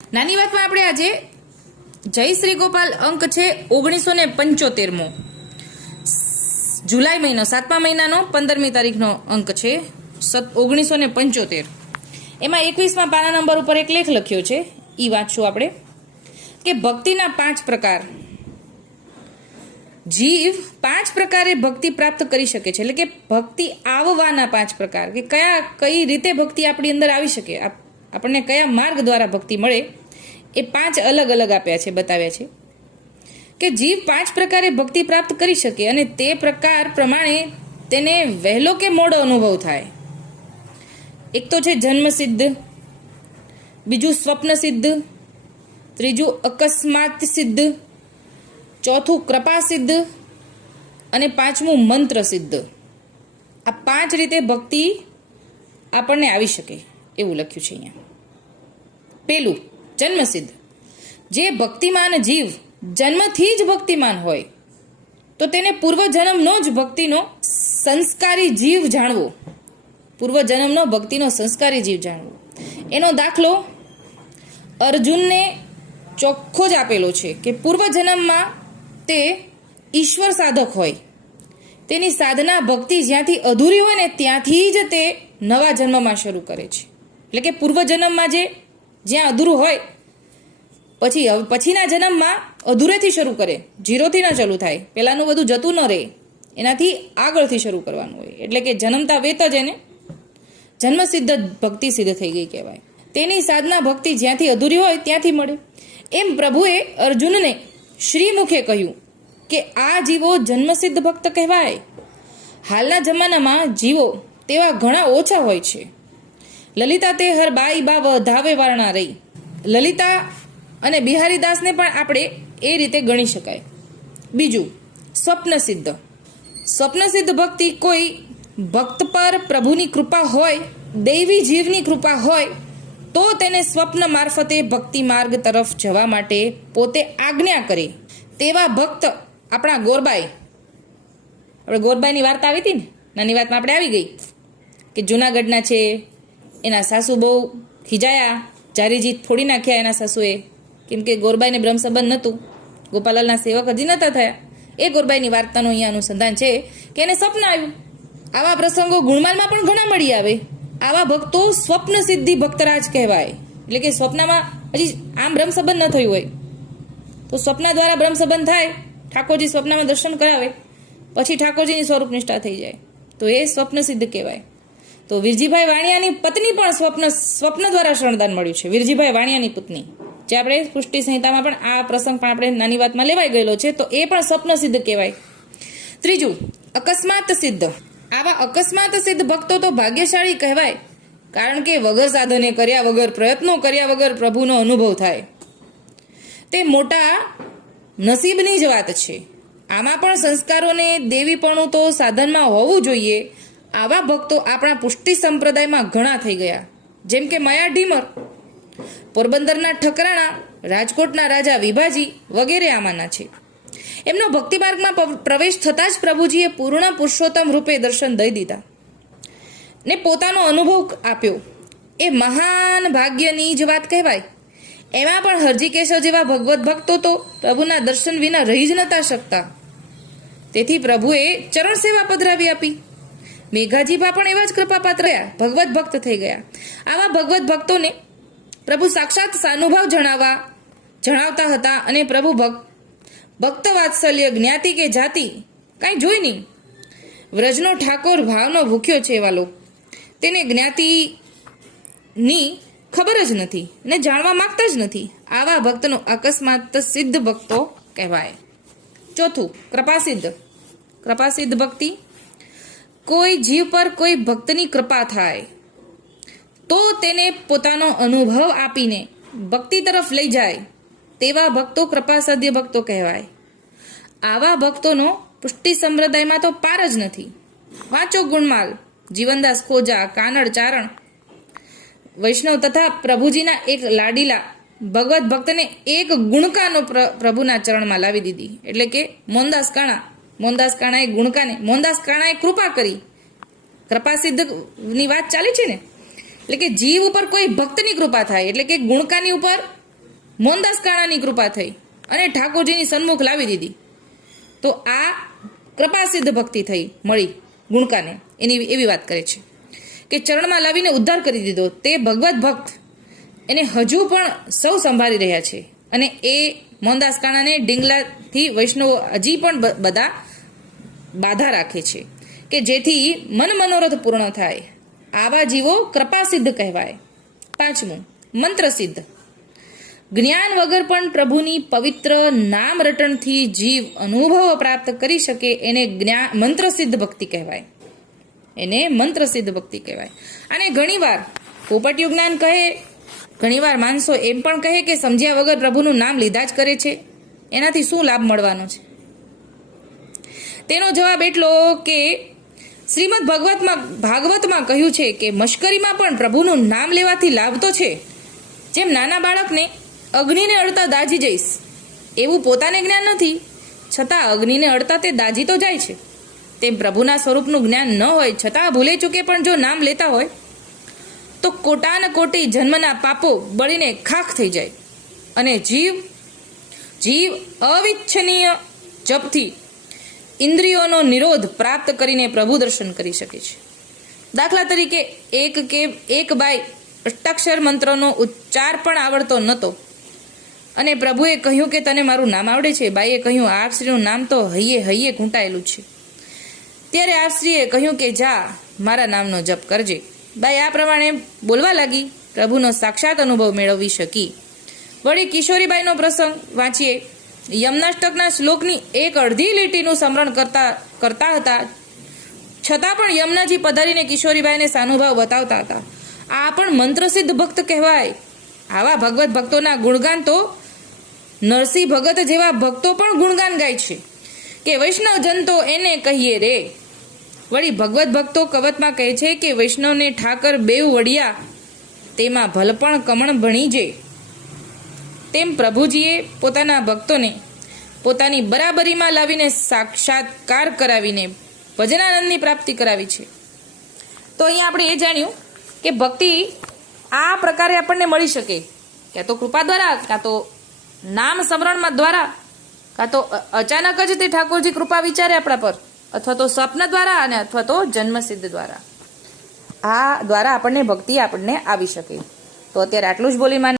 નાની વાતમાં આપણે આજે જય શ્રી ગોપાલ અંક છે 1975મો, જુલાઈ મહિનો 7મા મહિનાનો 15મી તારીખનો અંક છે 1975. એમાં 21મા પાના નંબર ઉપર એક લેખ લખ્યો છે, એ વાંચશું આપણે કે ભક્તિના 5 પ્રકાર. જીવ 5 પ્રકારે ભક્તિ પ્રાપ્ત કરી શકે છે, એટલે કે ભક્તિ આવવાના 5 પ્રકાર, કે કઈ રીતે ભક્તિ આપણી અંદર આવી શકે, આપણને કયા માર્ગ દ્વારા ભક્તિ મળે, એ 5 અલગ અલગ આપ્યા છે, બતાવ્યા છે કે જીવ 5 પ્રકારે ભક્તિ પ્રાપ્ત કરી શકે અને તે પ્રકાર પ્રમાણે તેને વહેલો કે મોડો અનુભવ થાય. એક તો છે જન્મ સિદ્ધ, બીજું સ્વપ્ન સિદ્ધ, ત્રીજું અકસ્માત સિદ્ધ, ચોથું કૃપા સિદ્ધ અને 5મું મંત્ર સિદ્ધ. આ 5 રીતે ભક્તિ આપણને આવી શકે એવું લખ્યું છે અહીંયા. પેલું જન્મસિદ્ધ. જે ભક્તિમાન જીવ જન્મથી જ ભક્તિમાન હોય તો તેને પૂર્વજન્મનો જ ભક્તિનો સંસ્કારી જીવ જાણવો. પૂર્વજન્મનો ભક્તિનો સંસ્કારી જીવ જાણવો. એનો દાખલો અર્જુનને ચોખ્ખો જ આપેલો છે કે પૂર્વજન્મમાં તે ઈશ્વર સાધક હોય, તેની સાધના ભક્તિ જ્યાંથી અધૂરી હોય ને ત્યાંથી જ તે નવા જન્મમાં શરૂ કરે છે. એટલે કે પૂર્વજન્મમાં જ્યાં અધૂરું હોય પછીના જન્મમાં અધૂરેથી શરૂ કરે, ઝીરોથી ન ચાલુ થાય, પહેલાંનું બધું જતું ન રહે, એનાથી આગળથી શરૂ કરવાનું હોય. એટલે કે જન્મતા વેત જ એને જન્મસિદ્ધ ભક્તિ સિદ્ધ થઈ ગઈ કહેવાય. તેની સાધના ભક્તિ જ્યાંથી અધૂરી હોય ત્યાંથી મળે. એમ પ્રભુએ અર્જુનને શ્રીમુખે કહ્યું કે આ જીવો જન્મસિદ્ધ ભક્ત કહેવાય. હાલના જમાનામાં જીવો તેવા ઘણા ઓછા હોય છે. લલિતા તે હર બાઈ બા વધાવે વારણા રહી. લલિતા અને બિહારીદાસને પણ આપણે એ રીતે ગણી શકાય. બીજું સ્વપ્ન સિદ્ધ. સ્વપ્ન સિદ્ધ ભક્તિ કોઈ ભક્ત પર પ્રભુની કૃપા હોય, દૈવી જીવની કૃપા હોય તો તેને સ્વપ્ન મારફતે ભક્તિ માર્ગ તરફ જવા માટે પોતે આજ્ઞા કરે તેવા ભક્ત આપણા ગોરબાઈ. આપણે ગોરબાઈની વાર્તા આવી હતી ને, નાની વાતમાં આપણે આવી ગઈ કે જૂનાગઢના છે, એના સાસુ બહુ ખીજાયા, જારીજીત ફોડી નાખ્યા એના સાસુએ, કેમ કે ગોરબાઈને બ્રહ્મ સંબંધ નહોતું, ગોપાલાલના સેવક હજી નહોતા થયા. એ ગોરબાઈની વાર્તાનું અહીંયા અનુસંધાન છે કે એને સ્વપ્ન આવ્યું. આવા પ્રસંગો ગુણમાલમાં પણ ઘણા મળી આવે. આવા ભક્તો સ્વપ્ન સિદ્ધિ ભક્તરાજ કહેવાય. એટલે કે સ્વપ્નમાં હજી આમ બ્રહ્મ સંબંધ ન થયું હોય તો સ્વપ્ન દ્વારા બ્રહ્મ સંબંધ થાય, ઠાકોરજી સ્વપ્નમાં દર્શન કરાવે, પછી ઠાકોરજીની સ્વરૂપ નિષ્ઠા થઈ જાય, તો એ સ્વપ્ન સિદ્ધ કહેવાય. તો વીરજીભાઈ વાણિયાની પત્ની પણ સ્વપ્ન દ્વારા શરણદાન મળ્યું છે. વીરજીભાઈ વાણિયાની પત્ની, જે આપણે પુષ્ટિ સંહિતામાં પણ આ પ્રસંગ પણ આપણે નાની વાતમાં લેવાઈ ગયેલો છે, તો એ પણ સ્વપ્ન સિદ્ધ કહેવાય. ત્રીજું અકસ્માત સિદ્ધ. આવા અકસ્માત સિદ્ધ ભક્તો તો ભાગ્યશાળી કહેવાય, કારણ કે વગર સાધને કર્યા વગર, પ્રયત્નો કર્યા વગર પ્રભુનો અનુભવ થાય. તે મોટા નસીબની જ વાત છે. આમાં પણ સંસ્કારોને દેવીપણું તો સાધનમાં હોવું જોઈએ. આવા ભક્તો આપણા પુષ્ટિ સંપ્રદાયમાં ઘણા થઈ ગયા, જેમ કે મયા ઢીમર, પોરબંદરના ઠકરાણા, રાજકોટના રાજા વિભાજી વગેરે આમાંના છે. એમનો ભક્તિ માર્ગમાં પ્રવેશ થતાં જ પ્રભુજીએ પૂર્ણ પુરુષોત્તમ રૂપે દર્શન દઈ દીધા ને પોતાનો અનુભવ આપ્યો. એ મહાન ભાગ્યની જ વાત કહેવાય. એમાં પણ હરજી કેશવ જેવા ભગવત ભક્તો તો પ્રભુના દર્શન વિના રહી જ નતા શકતા. તેથી પ્રભુએ ચરણ સેવા પધરાવી આપી. મેઘાજીભા પણ એવા જ કૃપાપાત્ર રહ્યા, ભગવત ભક્ત થઈ ગયા. આવા ભગવત ભક્તોને પ્રભુ સાક્ષાત સાનુભાવ જણાવતા હતા અને પ્રભુ ભક્ત વાત્સલ્ય જ્ઞાતિ કે જાતિ કાંઈ જોઈ નહીં. વ્રજનો ઠાકોર ભાવનો ભૂખ્યો છે એવા લોકો, તેને જ્ઞાતિની ખબર જ નથી ને જાણવા માંગતા જ નથી. આવા ભક્તનો અકસ્માત સિદ્ધ ભક્તો કહેવાય. ચોથું કૃપાસિદ્ધ. કૃપાસિદ્ધ ભક્તિ કોઈ જીવ પર કોઈ ભક્તની કૃપા થાય તો તેને પોતાનો અનુભવ આપીને ભક્તિ તરફ લઈ જાય તેવા ભક્તો કૃપાસાધ્ય ભક્તો કહેવાય. આવા ભક્તોનો પુષ્ટિ સંપ્રદાયમાં તો પાર જ નથી. વાંચો ગુણમાલ, જીવનદાસ ખોજા, કાનડ ચારણ, વૈષ્ણવ તથા પ્રભુજીના એક લાડીલા ભગવત ભક્તને એક ગુણકાનો પ્રભુના ચરણમાં લાવી દીધી. એટલે કે મોહનદાસ કાણાએ ગુણકાને, મોહનદાસ કાણાએ કૃપા કરી. કૃપાસિદ્ધની વાત ચાલી છે ને, એટલે કે જીવ ઉપર કોઈ ભક્તની કૃપા થાય, એટલે કે ગુણકાની ઉપર મોહનદાસ કાણાની કૃપા થઈ અને ઠાકોરજીની સન્મુખ લાવી દીધી, તો આ કૃપાસિદ્ધ ભક્તિ થઈ મળી ગુણકાને. એની એવી વાત કરે છે કે ચરણમાં લાવીને ઉદ્ધાર કરી દીધો. તે ભગવત ભક્ત એને હજુ પણ સૌ સંભાળી રહ્યા છે, અને એ મોહનદાસ કાણાને ડીંગલાથી વૈષ્ણવો હજી પણ બધા બાધા રાખે છે કે જેથી મન મનોરથ પૂર્ણ થાય. આવા જીવો કૃપાસિદ્ધ કહેવાય. 5મું, મંત્રસિદ્ધ. જ્ઞાન વગર પણ પ્રભુની પવિત્ર નામ રટણથી જીવ અનુભવ પ્રાપ્ત કરી શકે એને મંત્રસિદ્ધ ભક્તિ કહેવાય. એને મંત્રસિદ્ધ ભક્તિ કહેવાય. અને ઘણીવાર પોપટિયું જ્ઞાન કહે, ઘણીવાર માણસો એમ પણ કહે કે સમજ્યા વગર પ્રભુનું નામ લીધા જ કરે છે, એનાથી શું લાભ મળવાનો છે? તેનો જવાબ એટલો કે શ્રીમદ ભાગવતમાં કહ્યું છે કે મશ્કરીમાં પણ પ્રભુનું નામ લેવાથી લાભ તો છે. જેમ નાના બાળકને અગ્નિને અડતા દાજી જઈશ એવું પોતાને જ્ઞાન નથી, છતાં અગ્નિને અડતા તે દાજી તો જાય છે. તેમ પ્રભુના સ્વરૂપનું જ્ઞાન ન હોય છતાં ભૂલે ચૂકે પણ જો નામ લેતા હોય તો કોટાન કોટી જન્મના પાપો બળીને ખાખ થઈ જાય, અને જીવ અવિચ્છનીય જપથી ઇન્દ્રિયોનો નિરોધ પ્રાપ્ત કરીને પ્રભુ દર્શન કરી શકે છે. દાખલા તરીકે એક બાઈ અષ્ટાક્ષર મંત્રનો ઉચ્ચાર પણ આવડતો નહોતો, અને પ્રભુએ કહ્યું કે તને મારું નામ આવડે છે? બાઈએ કહ્યું આપશ્રીનું નામ તો હૈયે ઘૂંટાયેલું છે. ત્યારે આપશ્રીએ કહ્યું કે જા મારા નામનો જપ કરજે. બાઈ આ પ્રમાણે બોલવા લાગી, પ્રભુનો સાક્ષાત અનુભવ મેળવી શકી. વળી કિશોરીબાઈનો પ્રસંગ વાંચીએ. યમનાષ્ટકના શ્લોકની એક અડધી લીટીનું સ્મરણ કરતા હતા, છતાં પણ યમુનાજી પધારીને કિશોરીબાઈને સાનુભાવ બતાવતા હતા. આ પણ મંત્રસિદ્ધ ભક્ત કહેવાય. આવા ભગવત ભક્તોના ગુણગાન તો નરસિંહ ભગત જેવા ભક્તો પણ ગુણગાન ગાય છે કે વૈષ્ણવ જન તો એને કહીએ રે. વળી ભગવત ભક્તો કવતમાં કહે છે કે વૈષ્ણવને ઠાકર બેવ વડિયા તેમાં ભલપણ કમણ ભણીજે. તેમ પ્રભુજીએ પોતાના ભક્તોને પોતાની બરાબરીમાં લાવીને સાક્ષાત્કાર કરાવીને ભજનાનંદની પ્રાપ્તિ કરાવી છે. તો અહીંયા આપણે એ જાણ્યું કે ભક્તિ આ પ્રકારે આપણને મળી શકે, ક્યાં તો કૃપા દ્વારા, કાં તો નામ સ્મરણમાં દ્વારા, કાં તો અચાનક જ તે ઠાકોરજી કૃપા વિચારે આપણા પર, અથવા તો સ્વપ્ન દ્વારા, અને અથવા તો જન્મસિદ્ધ દ્વારા. આ દ્વારા આપણને ભક્તિ આપણને આવી શકે. તો અત્યારે આટલું જ બોલી